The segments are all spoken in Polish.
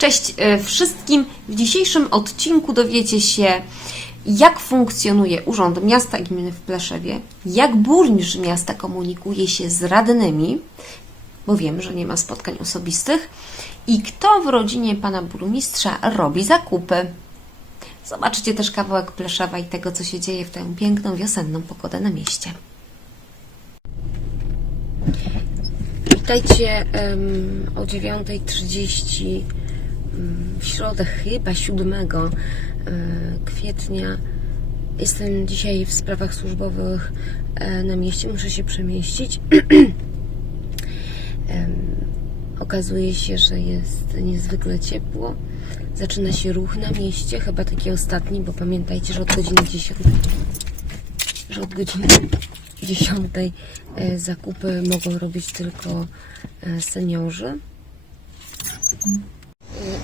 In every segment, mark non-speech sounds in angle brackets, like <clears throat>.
Cześć e, wszystkim. W dzisiejszym odcinku dowiecie się, jak funkcjonuje Urząd Miasta i Gminy w Pleszewie, jak burmistrz miasta komunikuje się z radnymi, bo wiem, że nie ma spotkań osobistych, i kto w rodzinie pana burmistrza robi zakupy. Zobaczycie też kawałek Pleszewa i tego, co się dzieje w tę piękną wiosenną pogodę na mieście. Witajcie em, o 9.30 em, w środę, chyba 7 e, kwietnia. Jestem dzisiaj w sprawach służbowych e, na mieście, muszę się przemieścić. <clears throat> Em, Okazuje się, że jest niezwykle ciepło. Zaczyna się ruch na mieście, chyba taki ostatni, bo pamiętajcie, że od godziny 10 że od godziny 10 e, zakupy mogą robić tylko seniorzy.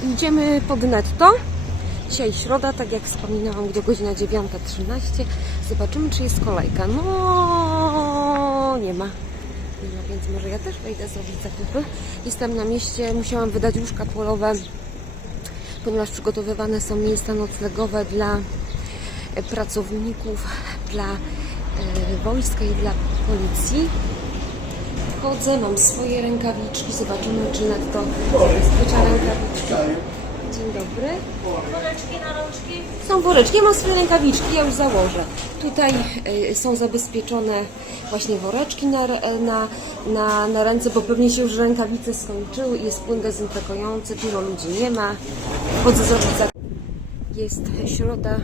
Idziemy pod netto. Dzisiaj środa, tak jak wspominałam, do godzina 9.13. Zobaczymy, czy jest kolejka. No, nie ma. Nie ma, więc może ja też wejdę zrobić zakupy. Jestem na mieście, musiałam wydać łóżka polowe, ponieważ przygotowywane są miejsca noclegowe dla e, pracowników, dla e, wojska i dla policji. Chodzę, mam swoje rękawiczki, zobaczymy czy netto zabezpiecza rękawiczki. Dzień dobry. Woreczki na rączki. Są woreczki, ja mam swoje rękawiczki, ja już założę. Tutaj y, są zabezpieczone właśnie woreczki na, re- na, na, na ręce, bo pewnie się już rękawice skończyły i jest płyn dezynfekujący, dużo ludzi nie ma. Chodzę zrobić za... Jest środa,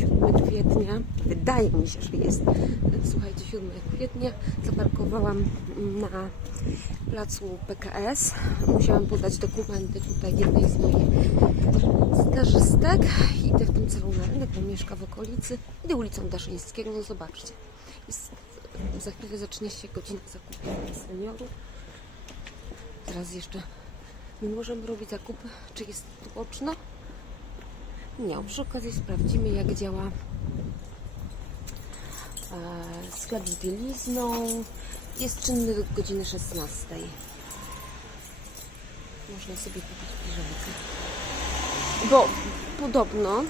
7 kwietnia. Wydaje mi się, że jest. Słuchajcie, 7 kwietnia. Zaparkowałam na placu PKS. Musiałam podać dokumenty tutaj jednej z moich stażystek. Idę w tym celu na rynek, bo mieszka w okolicy. Idę ulicą Daszyńskiego. No zobaczcie. Jest, za chwilę zacznie się godzina zakupów seniorów. Teraz jeszcze my możemy robić zakupy. Czy jest tłoczno? Nie, przy okazji sprawdzimy jak działa e, sklep z bielizną. Jest czynny do godziny 16. Można sobie kupić piżamkę. Bo podobno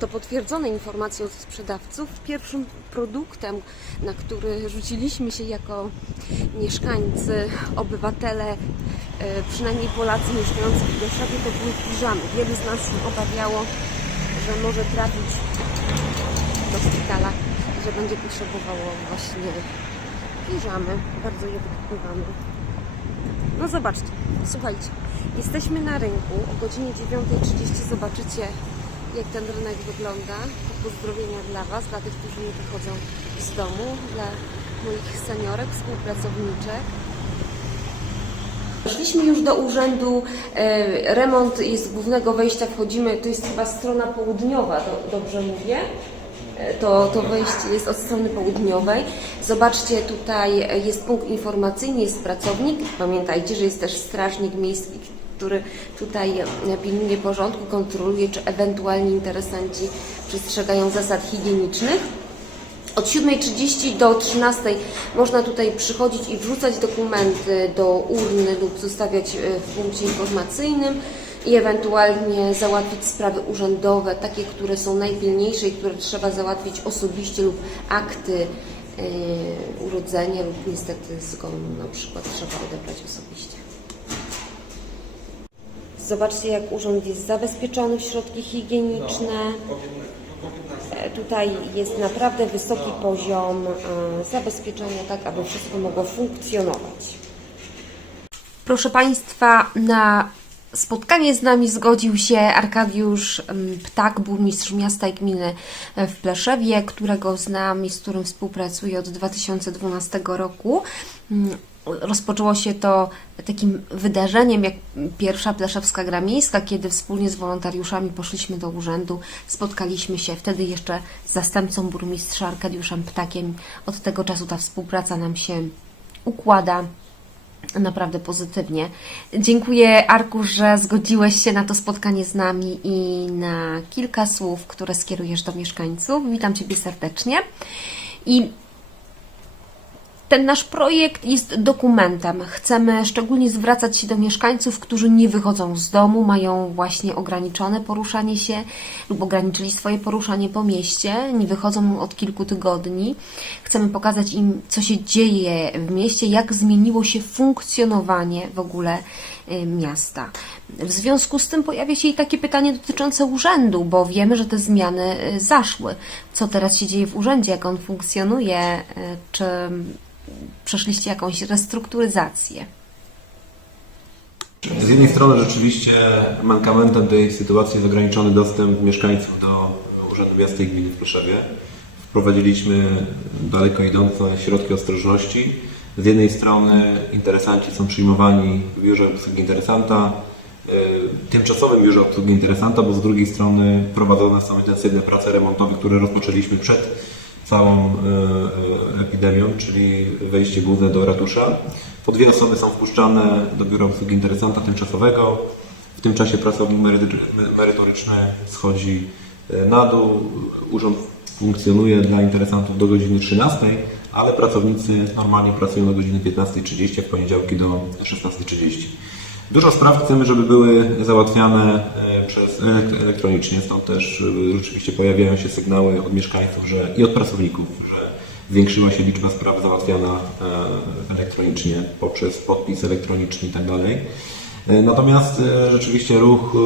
to potwierdzone informacje od sprzedawców. Pierwszym produktem, na który rzuciliśmy się jako mieszkańcy, obywatele, przynajmniej Polacy mieszkający w Bielszawie, to były piżamy. Wielu z nas obawiało, że może trafić do szpitala, że będzie potrzebowało właśnie piżamy. Bardzo je wykupywamy. No zobaczcie, słuchajcie, jesteśmy na rynku o godzinie 9.30. Zobaczycie, jak ten rynek wygląda. Pozdrowienia dla Was, dla tych, którzy nie wychodzą z domu, dla moich seniorek, współpracowniczek. Szliśmy już do urzędu, e, remont jest głównego wejścia, wchodzimy, to jest chyba strona południowa, do, dobrze mówię? E, To, to wejście jest od strony południowej. Zobaczcie, tutaj jest punkt informacyjny, jest pracownik. Pamiętajcie, że jest też strażnik miejski, który tutaj e, pilnuje porządku, kontroluje, czy ewentualnie interesanci przestrzegają zasad higienicznych. Od 7.30 do 13.00 można tutaj przychodzić i wrzucać dokumenty do urny lub zostawiać e, w punkcie informacyjnym i ewentualnie załatwić sprawy urzędowe, takie, które są najpilniejsze i które trzeba załatwić osobiście lub akty e, urodzenia lub niestety zgonu na przykład trzeba odebrać osobiście. Zobaczcie, jak urząd jest zabezpieczony w środki higieniczne. E, Tutaj jest naprawdę wysoki poziom e, zabezpieczenia, tak aby wszystko mogło funkcjonować. Proszę Państwa, na spotkanie z nami zgodził się Arkadiusz em, Ptak, burmistrz miasta i gminy w Pleszewie, którego znam i z którym współpracuję od 2012 roku. Rozpoczęło się to takim wydarzeniem, jak pierwsza Pleszewska Gra Miejska, kiedy wspólnie z wolontariuszami poszliśmy do urzędu, spotkaliśmy się wtedy jeszcze z zastępcą burmistrza Arkadiuszem Ptakiem. Od tego czasu ta współpraca nam się układa naprawdę pozytywnie. Dziękuję Arku, że zgodziłeś się na to spotkanie z nami i na kilka słów, które skierujesz do mieszkańców. Witam Ciebie serdecznie. I Ten nasz projekt jest dokumentem. Chcemy szczególnie zwracać się do mieszkańców, którzy nie wychodzą z domu, mają właśnie ograniczone poruszanie się lub ograniczyli swoje poruszanie po mieście, nie wychodzą od kilku tygodni. Chcemy pokazać im, co się dzieje w mieście, jak zmieniło się funkcjonowanie w ogóle y, miasta. W związku z tym pojawia się i takie pytanie dotyczące urzędu, bo wiemy, że te zmiany y, zaszły. Co teraz się dzieje w urzędzie, jak on funkcjonuje, y, czy przeszliście jakąś restrukturyzację? Z jednej strony rzeczywiście mankamentem tej sytuacji jest ograniczony dostęp mieszkańców do Urzędu Miasta i Gminy w Pleszewie. Wprowadziliśmy daleko idące środki ostrożności. Z jednej strony interesanci są przyjmowani w biurze obsługi interesanta, tymczasowym biurze obsługi interesanta, bo z drugiej strony prowadzone są intensywne prace remontowe, które rozpoczęliśmy przed całą y, y, epidemią, czyli wejście główne do ratusza. Po dwie osoby są wpuszczane do biura obsługi interesanta tymczasowego. W tym czasie pracownik merytory- merytoryczny schodzi y, na dół. Urząd funkcjonuje dla interesantów do godziny 13, ale pracownicy normalnie pracują do godziny 15.30, a w poniedziałki do 16.30. Dużo spraw chcemy, żeby były załatwiane e, przez elek- elektronicznie, stąd też rzeczywiście pojawiają się sygnały od mieszkańców że, i od pracowników, że zwiększyła się liczba spraw załatwiana e, elektronicznie poprzez podpis elektroniczny i tak. E, Natomiast rzeczywiście ruch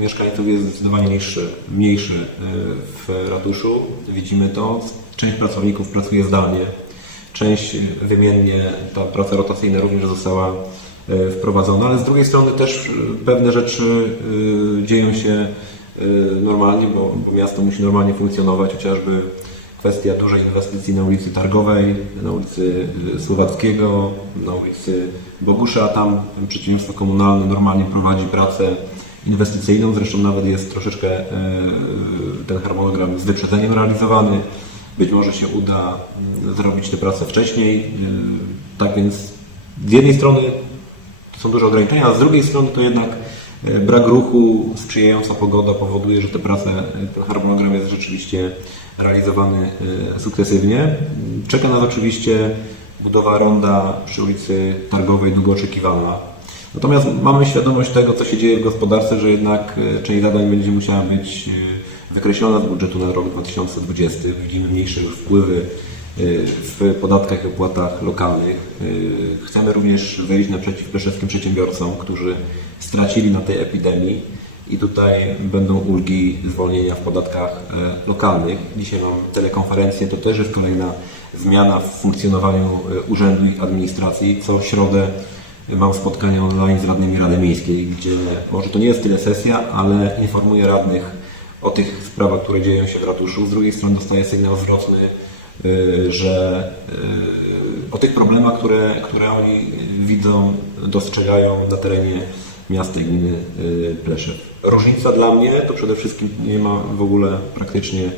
mieszkańców jest zdecydowanie niższy, mniejszy w ratuszu. Widzimy to. Część pracowników pracuje zdalnie, część wymiennie, ta praca rotacyjna również została e, wprowadzona, ale z drugiej strony też e, pewne rzeczy e, dzieją się normalnie, bo, miasto musi normalnie funkcjonować, chociażby kwestia dużej inwestycji na ulicy Targowej, na ulicy Słowackiego, na ulicy Bogusza. Tam przedsiębiorstwo komunalne normalnie prowadzi pracę inwestycyjną, zresztą nawet jest troszeczkę ten harmonogram z wyprzedzeniem realizowany. Być może się uda mm, zrobić te prace wcześniej. Tak więc z jednej strony są duże ograniczenia, a z drugiej strony to jednak e, brak ruchu, sprzyjająca pogoda powoduje, że te prace, e, ten harmonogram jest rzeczywiście realizowany e, sukcesywnie. Czeka nas oczywiście budowa ronda przy ulicy Targowej, długo oczekiwana. Natomiast mamy świadomość tego, co się dzieje w gospodarce, że jednak część zadań będzie musiała być wykreślona z budżetu na rok 2020. Widzimy mniejsze wpływy w podatkach i opłatach lokalnych. E, Chcemy również wyjść naprzeciw pleszewskim przedsiębiorcom, którzy stracili na tej epidemii i tutaj będą ulgi, zwolnienia w podatkach e, lokalnych. Dzisiaj mam telekonferencję, to też jest kolejna zmiana w funkcjonowaniu e, urzędu i administracji. Co środę mam spotkanie online z radnymi Rady Miejskiej, gdzie może to nie jest tyle sesja, ale informuję radnych o tych sprawach, które dzieją się w ratuszu. Z drugiej strony dostaję sygnał zwrotny, y, że y, o tych problemach, które, które oni widzą, dostrzegają na terenie miasta i gminy y, Pleszew. Różnica dla mnie to przede wszystkim nie ma w ogóle praktycznie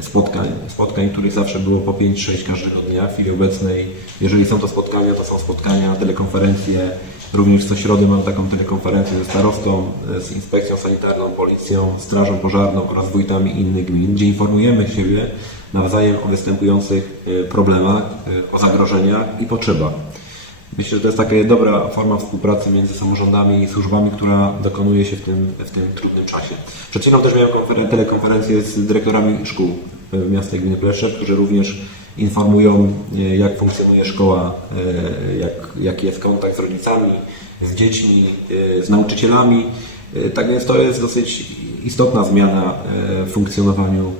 spotkań, spotkań, których zawsze było po 5-6 każdego dnia. W chwili obecnej, jeżeli są to spotkania, to są spotkania, telekonferencje. Również co środę mam taką telekonferencję ze starostą, z inspekcją sanitarną, policją, strażą pożarną oraz wójtami innych gmin, gdzie informujemy siebie nawzajem o występujących e, problemach, e, o zagrożeniach i potrzebach. Myślę, że to jest taka dobra forma współpracy między samorządami i służbami, która dokonuje się w tym, w tym trudnym czasie. Przed chwilą też miałem konferen- telekonferencję z dyrektorami szkół w miasta i gminy Pleszew, którzy również informują, e, jak funkcjonuje szkoła, e, jak, jaki jest kontakt z rodzicami, z dziećmi, e, z nauczycielami. Tak więc to jest dosyć istotna zmiana w funkcjonowaniu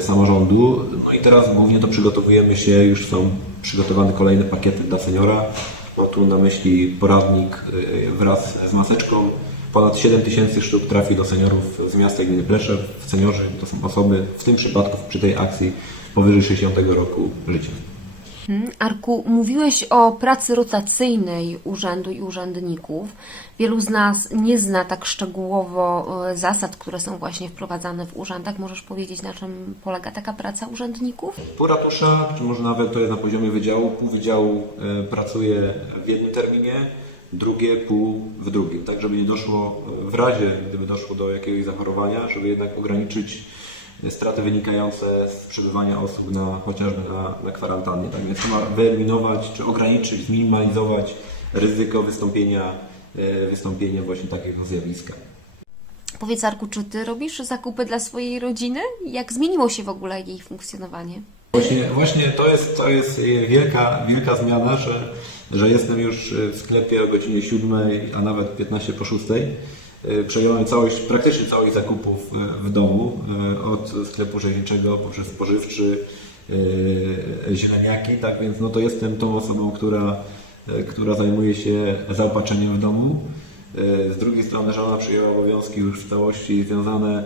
samorządu. No i teraz głównie to przygotowujemy się, już są przygotowane kolejne pakiety dla seniora. Mam tu na myśli poradnik wraz z maseczką. Ponad 7 tysięcy sztuk trafi do seniorów z miasta gminy Pleszew. Seniorzy to są osoby, w tym przypadku przy tej akcji, powyżej 60 roku życia. Hmm, Arku, mówiłeś o pracy rotacyjnej urzędu i urzędników. Wielu z nas nie zna tak szczegółowo e, zasad, które są właśnie wprowadzane w urzędach. Możesz powiedzieć, na czym polega taka praca urzędników? Pół ratusza, czy może nawet to jest na poziomie wydziału, pół wydziału e, pracuje w jednym terminie, drugie pół w drugim, tak żeby nie doszło, e, w razie gdyby doszło do jakiegoś zachorowania, żeby jednak ograniczyć straty wynikające z przebywania osób na, chociażby na, na kwarantannie. Tak więc wyeliminować czy ograniczyć, zminimalizować ryzyko wystąpienia, e, wystąpienia właśnie takiego zjawiska. Powiedz Arku, czy Ty robisz zakupy dla swojej rodziny? Jak zmieniło się w ogóle jej funkcjonowanie? Właśnie, właśnie to jest, to jest wielka, wielka zmiana, że, że jestem już w sklepie o godzinie 7, a nawet 15 po 6. Przejąłem całość, praktycznie całość zakupów w domu, od sklepu rzeźniczego poprzez spożywczy, zieleniaki, tak więc no to jestem tą osobą, która, która zajmuje się zaopatrzeniem w domu. Z drugiej strony żona przyjęła obowiązki już w całości związane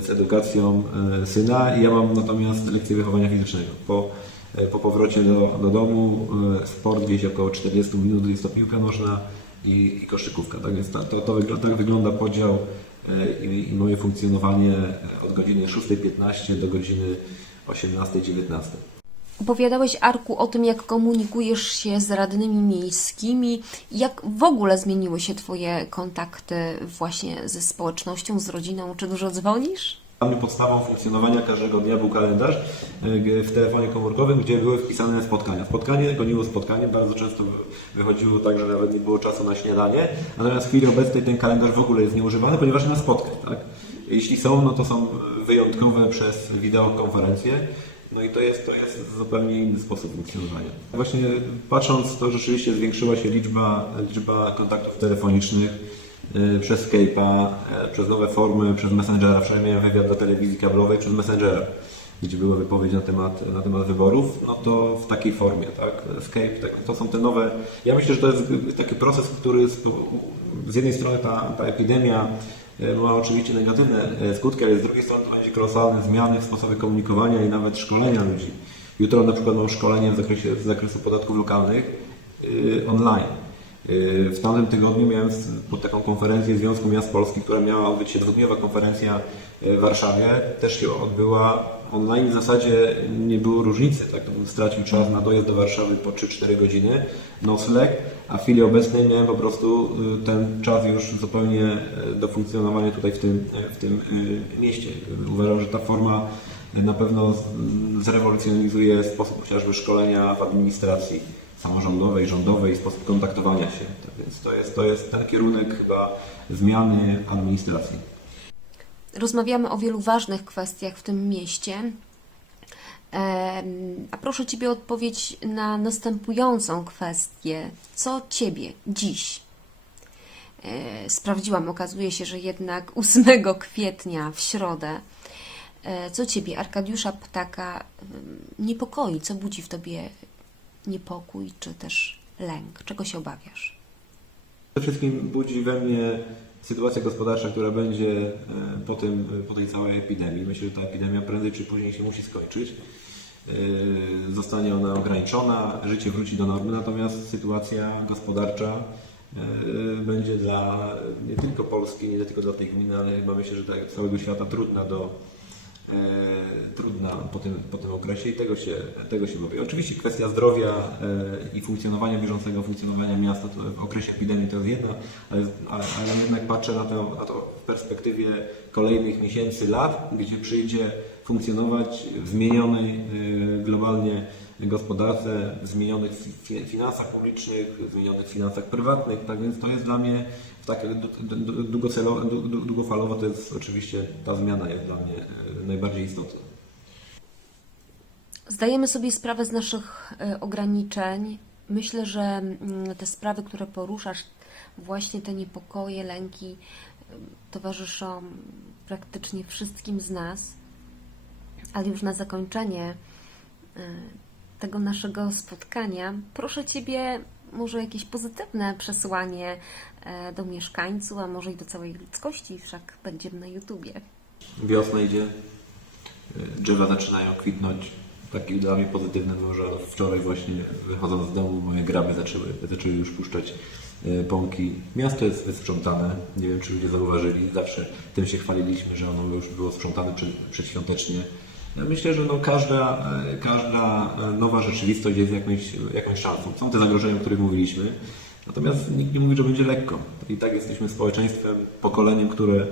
z edukacją e, syna i ja mam natomiast lekcję wychowania fizycznego. Po, e, po powrocie do, do domu e, sport gdzieś około 40 minut jest to piłka nożna i, i koszykówka. Tak więc ta, to, to wygląda, tak wygląda podział i, i moje funkcjonowanie od godziny 6.15 do godziny 18.19. Opowiadałeś, Arku, o tym, jak komunikujesz się z radnymi miejskimi, jak w ogóle zmieniły się Twoje kontakty właśnie ze społecznością, z rodziną. Czy dużo dzwonisz? Dla mnie podstawą funkcjonowania każdego dnia był kalendarz e, w telefonie komórkowym, gdzie były wpisane spotkania. Spotkanie goniło spotkanie, bardzo często wychodziło tak, że nawet nie było czasu na śniadanie. Natomiast w chwili obecnej ten kalendarz w ogóle jest nieużywany, ponieważ nie ma spotkań. Tak? Jeśli są, no to są wyjątkowe przez wideokonferencje. No i to jest, to jest zupełnie inny sposób funkcjonowania. Właśnie patrząc, to rzeczywiście zwiększyła się liczba, liczba kontaktów telefonicznych y, przez Skype'a, y, przez nowe formy, przez Messengera. Wczoraj miałem wywiad dla telewizji kablowej przez Messengera, gdzie była wypowiedź na temat, na temat wyborów, no to w takiej formie, tak? Skype, tak, to są te nowe... Ja myślę, że to jest taki proces, który z, z jednej strony ta, ta epidemia ma oczywiście negatywne e, skutki, ale z drugiej strony to będzie kolosalne zmiany w sposobie komunikowania i nawet szkolenia ludzi. Jutro na przykład mam szkolenie w zakresie, z zakresu podatków lokalnych yy, online. Yy, w tamtym tygodniu miałem pod taką konferencję Związku Miast Polskich, która miała odbyć się dwudniowa konferencja yy, w Warszawie, też się odbyła online. W zasadzie nie było różnicy, tak? Stracił czas na dojazd do Warszawy po 3-4 godziny, nocleg, a w chwili obecnej miałem po prostu y, ten czas już zupełnie do funkcjonowania tutaj w tym, w tym mieście. Uważam, że ta forma na pewno zrewolucjonizuje sposób chociażby szkolenia w administracji samorządowej, rządowej, sposób kontaktowania się. Tak więc to jest, to jest ten kierunek chyba zmiany administracji. Rozmawiamy o wielu ważnych kwestiach w tym mieście. A proszę Ciebie o odpowiedź na następującą kwestię. Co Ciebie dziś? E, Sprawdziłam, okazuje się, że jednak <laughs> 8 kwietnia w środę. e, Co Ciebie, Arkadiusza Ptaka, niepokoi? Co budzi w Tobie niepokój czy też lęk? Czego się obawiasz? Przede wszystkim budzi we mnie sytuacja gospodarcza, która będzie e, po, tym, po tej całej epidemii. Myślę, że ta epidemia prędzej czy później się musi skończyć. E, Zostanie ona ograniczona, życie wróci do normy, natomiast sytuacja gospodarcza e, będzie dla nie tylko Polski, nie tylko dla tej gminy, ale chyba myślę, że dla całego świata trudna do, e, trudna po tym, po tym okresie i tego się, tego się bawię. Oczywiście kwestia zdrowia e, i funkcjonowania bieżącego funkcjonowania miasta w okresie epidemii to jest jedno, ale, ale, ale jednak patrzę na to, na to w perspektywie kolejnych miesięcy, lat, gdzie przyjdzie funkcjonować w zmienionej e, globalnie gospodarce, zmienionych fi- finansach publicznych, zmienionych finansach prywatnych, tak więc to jest dla mnie w tak długofalowo to jest oczywiście ta zmiana jest dla mnie e, najbardziej istotna. Zdajemy sobie sprawę z naszych e, ograniczeń. Myślę, że mm, te sprawy, które poruszasz, właśnie te niepokoje, lęki, e, towarzyszą praktycznie wszystkim z nas. Ale już na zakończenie tego naszego spotkania, proszę Ciebie może jakieś pozytywne przesłanie e, do mieszkańców, a może i do całej ludzkości, wszak będziemy na YouTubie. Wiosna idzie, y, drzewa zaczynają kwitnąć. Taki dla mnie pozytywny że wczoraj właśnie wychodząc z domu moje graby zaczęły, zaczęły już puszczać y, pąki. Miasto jest wysprzątane, nie wiem czy ludzie zauważyli, zawsze tym się chwaliliśmy, że ono już było sprzątane przed, przedświątecznie. Ja myślę, że no każda, y, każda y, nowa rzeczywistość jest jakąś, jakąś szansą. Są te zagrożenia, o których mówiliśmy, natomiast nikt nie mówi, że będzie lekko. I tak jesteśmy społeczeństwem, pokoleniem, które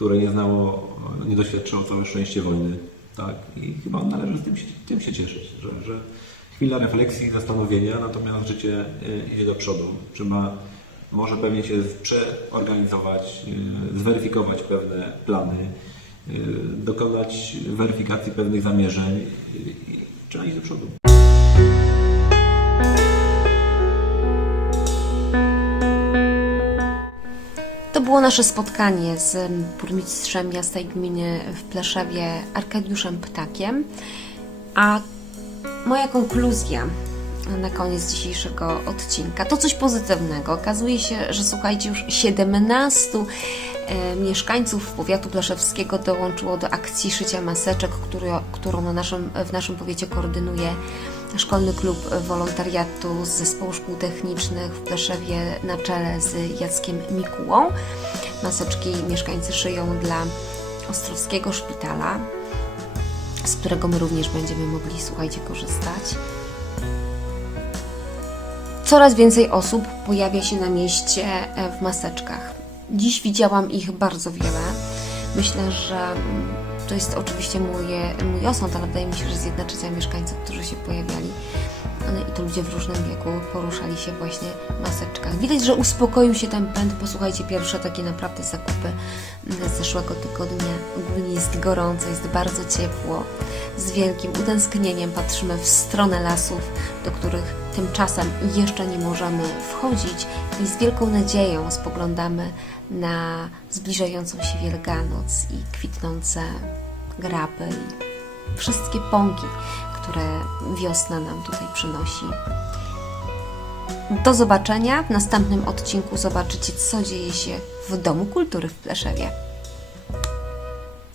które nie znało, nie doświadczyło całe szczęście wojny. Tak? I chyba należy z tym się, tym się cieszyć, że, że chwila refleksji, zastanowienia, natomiast życie y, idzie do przodu. Trzeba może pewnie się przeorganizować, zweryfikować pewne plany, dokonać weryfikacji pewnych zamierzeń y, i trzeba iść do przodu. To było nasze spotkanie z burmistrzem miasta i gminy w Pleszewie Arkadiuszem Ptakiem. A moja konkluzja na koniec dzisiejszego odcinka to coś pozytywnego. Okazuje się, że słuchajcie, już 17 e, mieszkańców powiatu pleszewskiego dołączyło do akcji szycia maseczek, który, którą na naszym, w naszym powiecie koordynuje Szkolny Klub Wolontariatu z Zespołu Szkół Technicznych w Pleszewie na czele z Jackiem Mikułą. Maseczki mieszkańcy szyją dla Ostrowskiego Szpitala, z którego my również będziemy mogli, słuchajcie, korzystać. Coraz więcej osób pojawia się na mieście e, w maseczkach. Dziś widziałam ich bardzo wiele. Myślę, że to jest oczywiście moje, mój osąd, ale wydaje mi się, że z mieszkańców, którzy się pojawiali, one, i to ludzie w różnym wieku, poruszali się właśnie w maseczkach. Widać, że uspokoił się ten pęd. Posłuchajcie, pierwsze takie naprawdę zakupy mm, z zeszłego tygodnia. Ogólnie jest gorąco, jest bardzo ciepło. Z wielkim utęsknieniem patrzymy w stronę lasów, do których tymczasem jeszcze nie możemy wchodzić i z wielką nadzieją spoglądamy na zbliżającą się Wielkanoc i kwitnące grapy i wszystkie pąki, które wiosna nam tutaj przynosi. Do zobaczenia w następnym odcinku. Zobaczycie, co dzieje się w Domu Kultury w Pleszewie.